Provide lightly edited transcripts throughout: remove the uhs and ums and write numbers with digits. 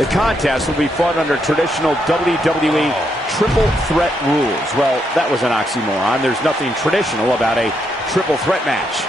The contest will be fought under traditional WWE triple threat rules. Well, that was an oxymoron. There's nothing traditional about a triple threat match.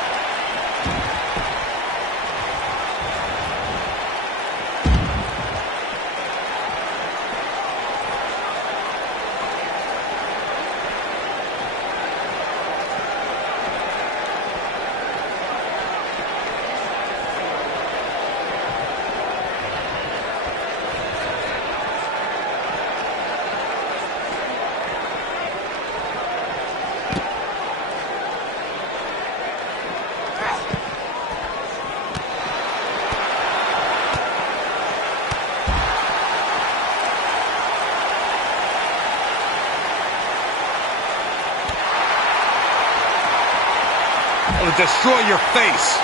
It'll destroy your face.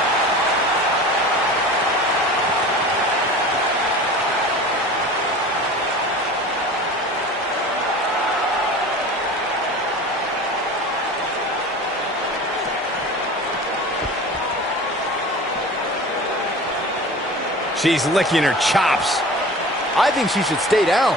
She's licking her chops. I think she should stay down.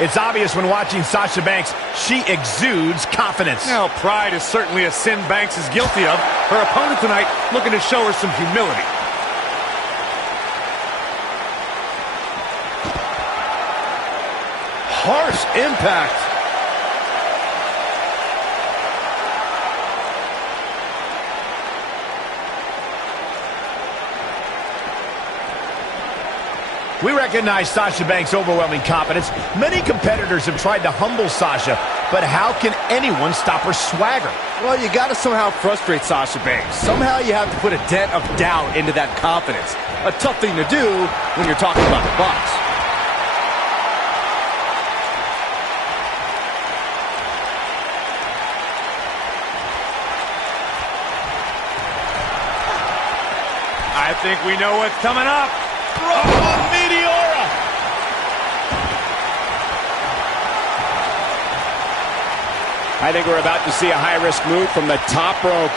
It's obvious when watching Sasha Banks, she exudes confidence. Now, pride is certainly a sin Banks is guilty of. Her opponent tonight looking to show her some humility. Harsh impact. We recognize Sasha Banks' overwhelming confidence. Many competitors have tried to humble Sasha, but how can anyone stop her swagger? Well, you got to somehow frustrate Sasha Banks. Somehow you have to put a dent of doubt into that confidence. A tough thing to do when you're talking about the Bucks. I think we know what's coming up. Meteora! I think we're about to see a high-risk move from the top rope.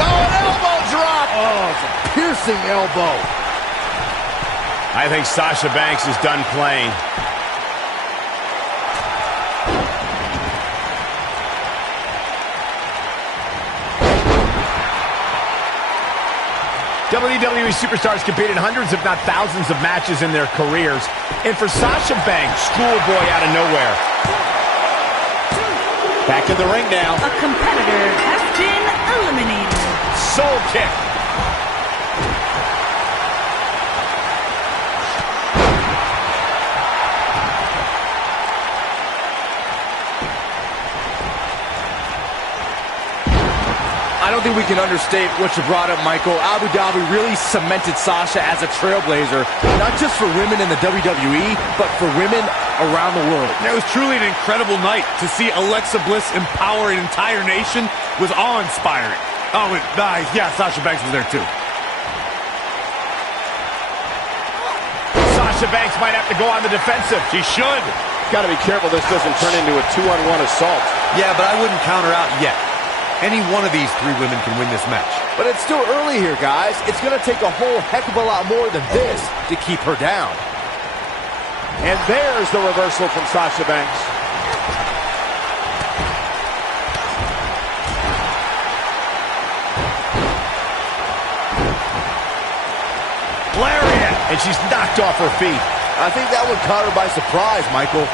Oh, an elbow drop! Oh, it's a piercing elbow. I think Sasha Banks is done playing. WWE superstars compete in hundreds, if not thousands, of matches in their careers. And for Sasha Banks, schoolboy out of nowhere. Back in the ring now. A competitor has been eliminated. Soul kick. I don't think we can understate what you brought up, Michael. Abu Dhabi really cemented Sasha as a trailblazer, not just for women in the WWE, but for women around the world. It was truly an incredible night. To see Alexa Bliss empower an entire nation was awe-inspiring. Oh, yeah, Sasha Banks was there too. Sasha Banks might have to go on the defensive. She should. Got to be careful this doesn't turn into a 2-on-1 assault. Yeah, but I wouldn't count her out yet. Any one of these three women can win this match. But it's still early here, guys. It's going to take a whole heck of a lot more than this to keep her down. And there's the reversal from Sasha Banks. Lariat! And she's knocked off her feet. I think that one caught her by surprise, Michael.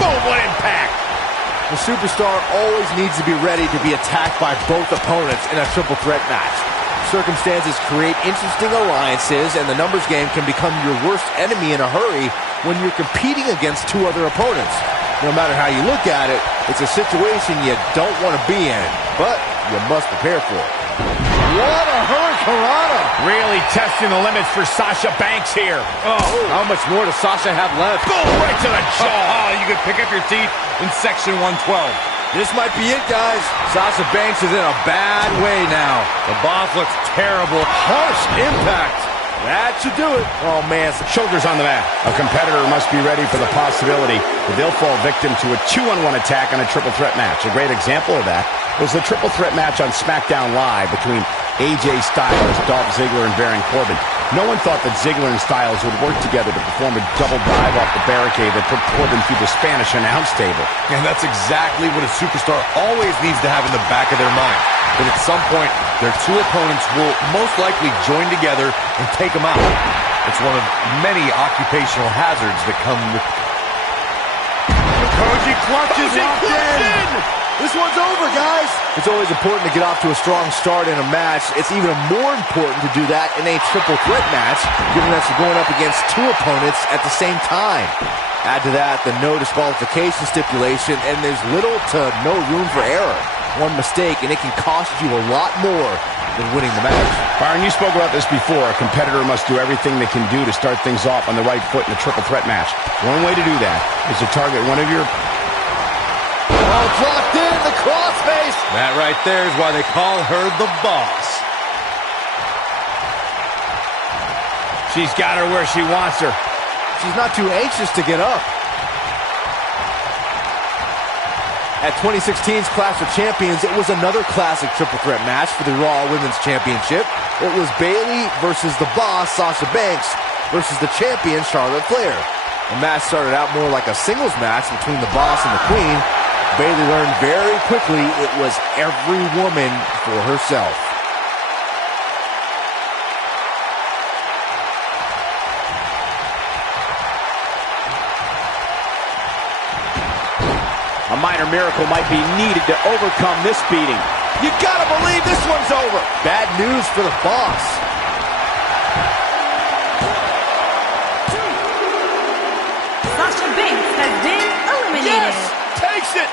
Boom, what impact! The superstar always needs to be ready to be attacked by both opponents in a triple threat match. Circumstances create interesting alliances, and the numbers game can become your worst enemy in a hurry when you're competing against two other opponents. No matter how you look at it, it's a situation you don't want to be in, but you must prepare for it. What a hurricanrana! Really testing the limits for Sasha Banks here. Oh, how much more does Sasha have left? Boom, right to the jaw. Oh, you could pick up your teeth in section 112. This might be it, guys. Sasha Banks is in a bad way now. The boss looks terrible. Harsh impact. That should do it. Oh, man. Shoulders on the mat. A competitor must be ready for the possibility that they'll fall victim to a 2-on-1 attack on a triple threat match. A great example of that was the triple threat match on SmackDown Live between AJ Styles, Dolph Ziggler, and Baron Corbin. No one thought that Ziggler and Styles would work together to perform a double dive off the barricade that put Corbin through the Spanish announce table. And that's exactly what a superstar always needs to have in the back of their mind. That at some point, their two opponents will most likely join together and take them out. It's one of many occupational hazards that come with... Koji Clutch is locked in. This one's over, guys. It's always important to get off to a strong start in a match. It's even more important to do that in a triple threat match, given that you're going up against two opponents at the same time. Add to that the no disqualification stipulation, and there's little to no room for error. One mistake, and it can cost you a lot more than winning the match. Byron, you spoke about this before. A competitor must do everything they can do to start things off on the right foot in a triple threat match. One way to do that is to target one of your... Oh, it's locked in, the crossface. That right there is why they call her the boss. She's got her where she wants her. She's not too anxious to get up. At 2016's Clash of Champions, it was another classic triple threat match for the Raw Women's Championship. It was Bayley versus the Boss, Sasha Banks, versus the champion, Charlotte Flair. The match started out more like a singles match between the Boss and the Queen. Bayley learned very quickly it was every woman for herself. A minor miracle might be needed to overcome this beating. You gotta believe this one's over. Bad news for the Boss. Sasha Banks has been eliminated. Yes! Takes it!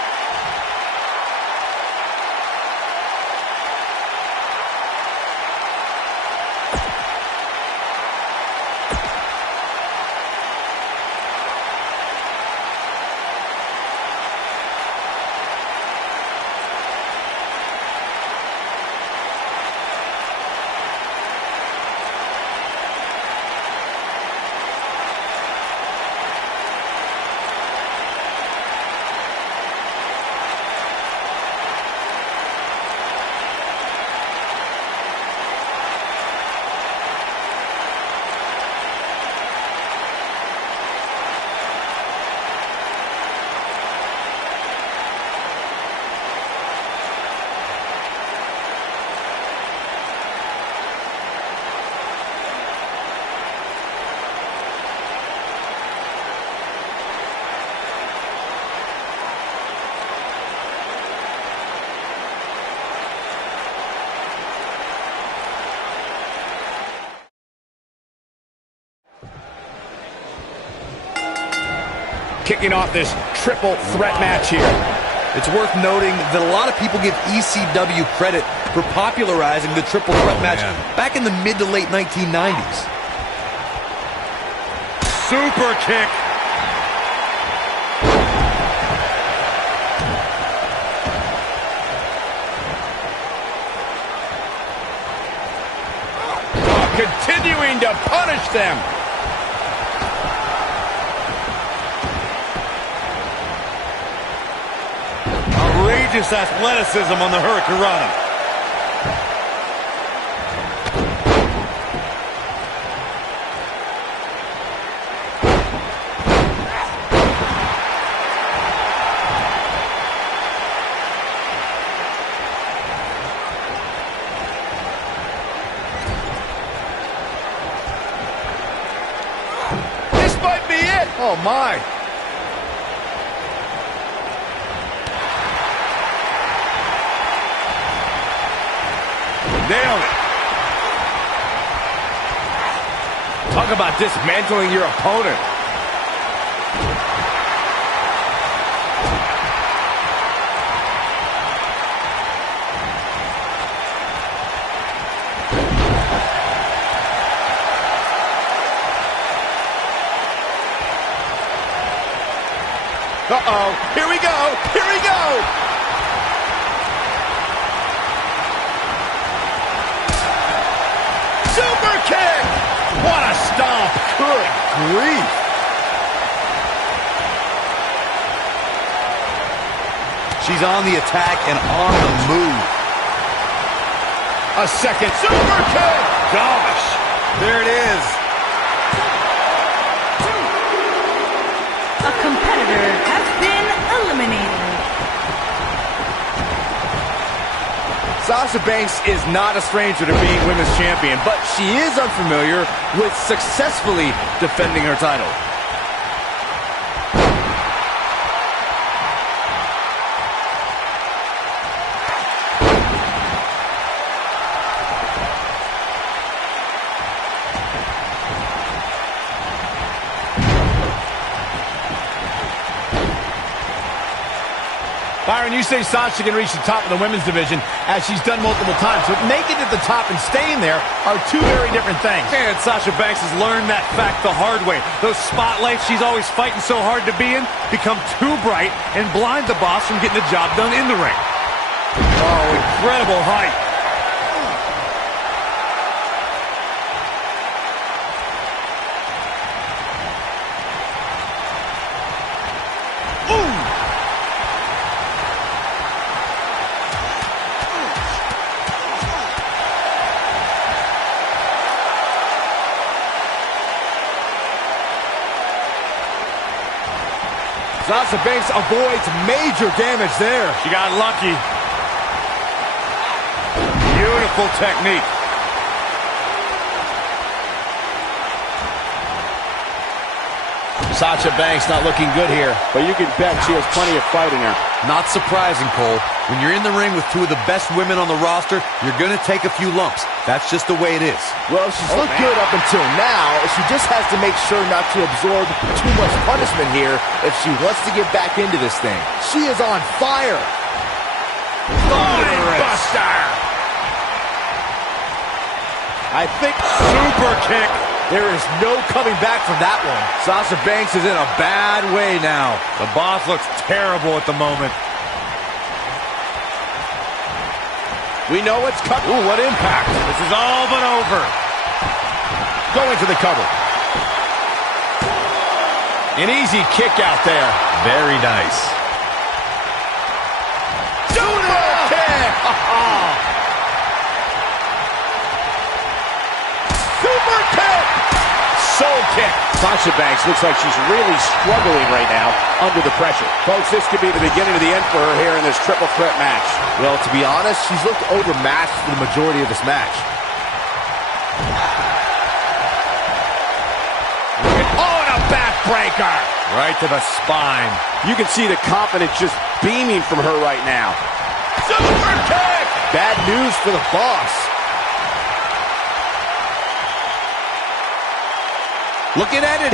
Kicking off this triple threat match here. It's worth noting that a lot of people give ECW credit for popularizing the triple threat match back in the mid to late 1990s. Super kick. Continuing to punish them. Outrageous athleticism on the Hurricanrana. This might be it. Oh, my. Nailed it. Talk about dismantling your opponent. Uh-oh. Here we go. Here we go. Super kick! stomp. Good grief. She's on the attack and on the move. A second super kick. Gosh, there it is. A competitor has been eliminated. Sasha Banks is not a stranger to being women's champion, but she is unfamiliar with successfully defending her title. Byron, you say Sasha can reach the top of the women's division, as she's done multiple times. But making it to the top and staying there are two very different things. And Sasha Banks has learned that fact the hard way. Those spotlights she's always fighting so hard to be in become too bright and blind the boss from getting the job done in the ring. Oh, incredible height. Sasha Banks avoids major damage there. She got lucky. Beautiful technique. Sasha Banks not looking good here. But you can bet she has plenty of fight in her. Not surprising, Cole. When you're in the ring with two of the best women on the roster, you're going to take a few lumps. That's just the way it is. Well, she's looked good up until now. She just has to make sure not to absorb too much punishment here if she wants to get back into this thing. She is on fire. Buster. I think Super kick. there is no coming back from that one. Sasha Banks is in a bad way now. The boss looks terrible at the moment. We know what's coming. Ooh, what impact. This is all but over. Going for the cover. An easy kick out there. Very nice. Super kick! Super kick! Soul kick. Sasha Banks looks like she's really struggling right now under the pressure. Folks, this could be the beginning of the end for her here in this triple threat match. Well, to be honest, she's looked overmatched for the majority of this match. Oh, and a backbreaker! Right to the spine. You can see the confidence just beaming from her right now. Super kick! Bad news for the boss. Looking at it.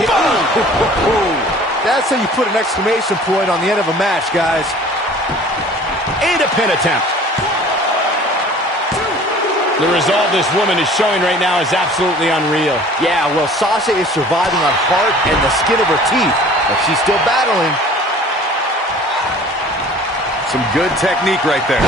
That's how you put an exclamation point on the end of a match, guys. And a pin attempt. The resolve this woman is showing right now is absolutely unreal. Yeah, well, Sasha is surviving on heart and the skin of her teeth, but she's still battling. Some good technique right there.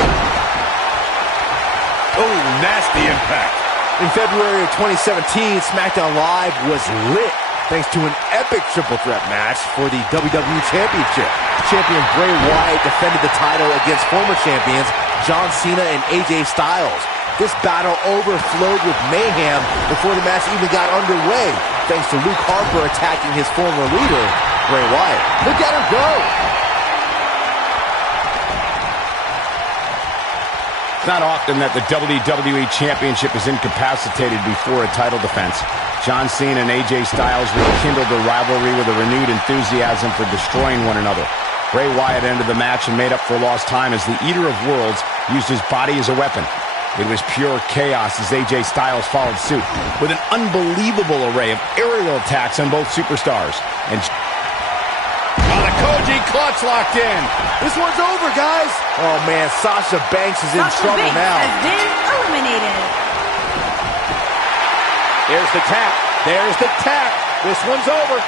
Oh, nasty impact. In February of 2017, SmackDown Live was lit thanks to an epic triple threat match for the WWE Championship. Champion Bray Wyatt defended the title against former champions John Cena and AJ Styles. This battle overflowed with mayhem before the match even got underway, thanks to Luke Harper attacking his former leader, Bray Wyatt. Look at him go! It's not often that the WWE Championship is incapacitated before a title defense. John Cena and AJ Styles rekindled the rivalry with a renewed enthusiasm for destroying one another. Bray Wyatt ended the match and made up for lost time as the Eater of Worlds used his body as a weapon. It was pure chaos as AJ Styles followed suit with an unbelievable array of aerial attacks on both superstars. And the Koji clutch locked in. This one's over, guys. Oh, man, Sasha Banks is in Sasha trouble Banks now. has been eliminated. There's the tap. There's the tap. This one's over.